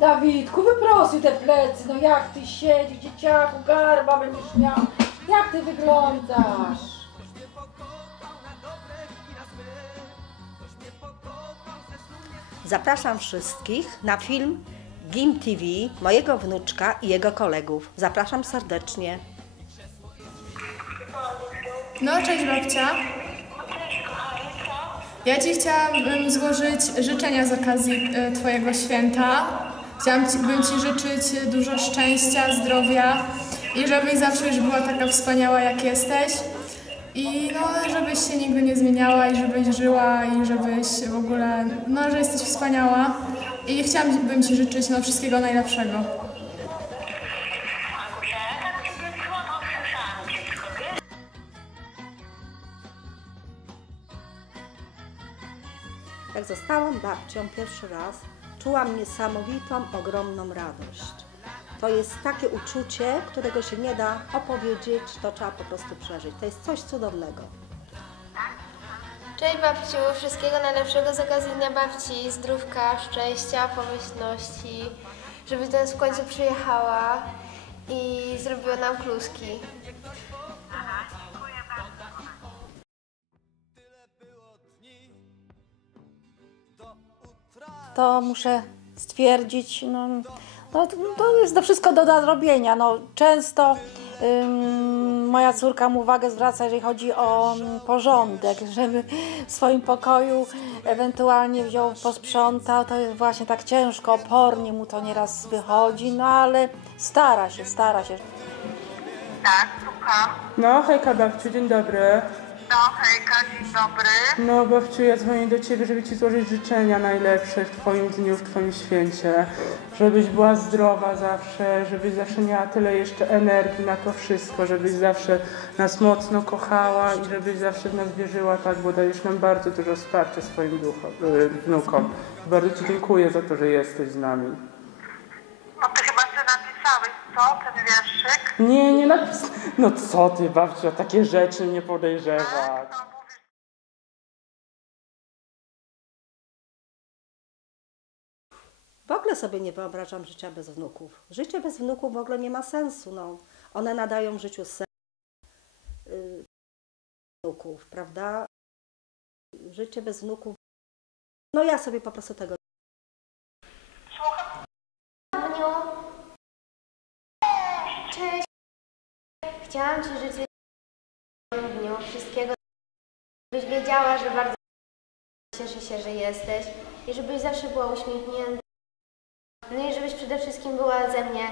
Dawidku, wyprostuj te plecy, no jak ty siedzisz, dzieciaku, garba będziesz miał. Jak ty wyglądasz? Zapraszam wszystkich na film Gim TV mojego wnuczka i jego kolegów. Zapraszam serdecznie. No, cześć babcia. Ja Ci chciałabym złożyć życzenia z okazji e, Twojego święta. Chciałabym Ci życzyć dużo szczęścia, zdrowia i żebyś zawsze już była taka wspaniała jak jesteś. I no, żebyś się nigdy nie zmieniała i żebyś żyła i żebyś w ogóle, no, że jesteś wspaniała. I chciałabym Ci życzyć no, wszystkiego najlepszego. Jak zostałam babcią pierwszy raz, czułam niesamowitą, ogromną radość. To jest takie uczucie, którego się nie da opowiedzieć, to trzeba po prostu przeżyć. To jest coś cudownego. Cześć babciu, wszystkiego najlepszego z okazji Dnia Babci, zdrówka, szczęścia, pomyślności, żeby teraz w końcu przyjechała i zrobiła nam kluski. To muszę stwierdzić, no, no to- jest to wszystko do nadrobienia. No, często ym, moja córka mu uwagę zwraca, jeżeli chodzi o mm, porządek, żeby w swoim pokoju ewentualnie wziął, posprzątał. To jest właśnie tak ciężko, opornie mu to nieraz wychodzi, no ale stara się, stara się. Tak, słucham. No, hejka babciu, dzień dobry. No, hejka, dzień dobry. No babciu, ja dzwonię do ciebie, żeby ci złożyć życzenia najlepsze w twoim dniu, w twoim święcie. Żebyś była zdrowa zawsze, żebyś zawsze miała tyle jeszcze energii na to wszystko, żebyś zawsze nas mocno kochała i żebyś zawsze w nas wierzyła, tak, bo dajesz nam bardzo dużo wsparcia swoim duchom, y, wnukom. Bardzo ci dziękuję za to, że jesteś z nami. No ty chyba sobie napisałeś, co, ten wierszyk? Nie, nie napis... No co ty babciu, o takie rzeczy nie podejrzewać. Mówisz, W ogóle sobie nie wyobrażam życia bez wnuków. Życie bez wnuków w ogóle nie ma sensu. No. One nadają życiu sens y, wnuków, prawda? Życie bez wnuków. No ja sobie po prostu tego Aniu, cześć. Chciałam Ci życzyć w dniu wszystkiego, żebyś wiedziała, że bardzo cieszę się, że jesteś i żebyś zawsze była uśmiechnięta. No i żebyś przede wszystkim była ze mnie